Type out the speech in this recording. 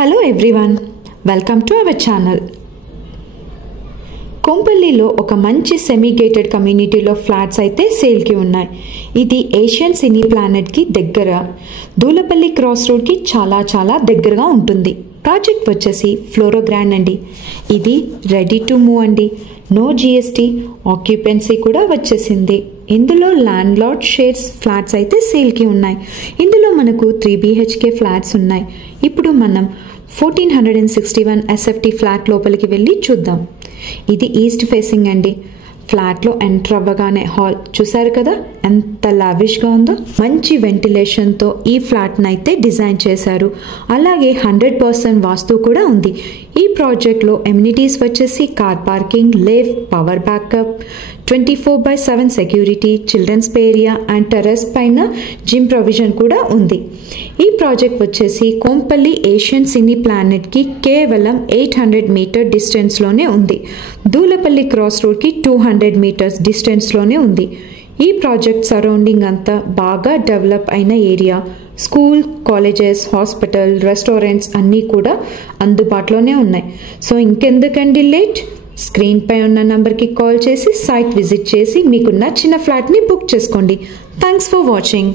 Hello everyone, welcome to our channel. కొంపల్లిలో ఒక మంచి సెమీ గేటెడ్ కమ్యూనిటీలో ఫ్లాట్స్ అయితే సేల్కి ఉన్నాయి. ఇది ఏషియన్ సినీ ప్లానెట్కి దగ్గర, దూలపల్లి క్రాస్ రోడ్కి చాలా దగ్గరగా ఉంటుంది. ప్రాజెక్ట్ వచ్చేసి ఫ్లోరోగ్రాండ్ అండి. ఇది రెడీ టు మూవ్ అండి. నో జిఎస్టీ, ఆక్యుపెన్సీ కూడా వచ్చేసింది. ఇందులో ల్యాండ్ లార్డ్ షేర్స్ ఫ్లాట్స్ అయితే సేల్కి ఉన్నాయి. ఇందులో మనకు 3 BHK ఫ్లాట్స్ ఉన్నాయి. ఇప్పుడు మనం 1461 SFT ఫ్లాట్ లోపలికి వెళ్ళి చూద్దాం. ఇది ఈస్ట్ ఫేసింగ్ అండి. ఫ్లాట్లో ఎంటర్ అవ్వగానే హాల్ చూసారు కదా ఎంత లావిష్గా ఉందో. మంచి వెంటిలేషన్తో ఈ ఫ్లాట్ని అయితే డిజైన్ చేశారు. అలాగే 100% వాస్తు కూడా ఉంది. ఈ ప్రాజెక్ట్లో ఎమ్యూనిటీస్ వచ్చేసి car parking, lift, power backup, 24/7 security, childrens play area and terrace పైన జిమ్ ప్రొవిజన్ కూడా ఉంది. ఈ ప్రాజెక్ట్ వచ్చేసి కొంపల్లి ఏషియన్ సినీ ప్లానెట్కి కేవలం 800 మీటర్ డిస్టెన్స్లోనే ఉంది. దూలపల్లి క్రాస్ రోడ్కి 200 మీటర్స్ డిస్టెన్స్లోనే ఉంది. ఈ ప్రాజెక్ట్ సరౌండింగ్ అంతా బాగా డెవలప్ అయిన area. School, colleges, hospital, restaurants అన్నీ కూడా అందుబాటులోనే ఉన్నాయి. సో ఇంకెందుకండి లేట్, స్క్రీన్ పై ఉన్న నంబర్కి కాల్ చేసి సైట్ విజిట్ చేసి మీకు నచ్చిన ఫ్లాట్ని బుక్ చేసుకోండి. Thanks for watching.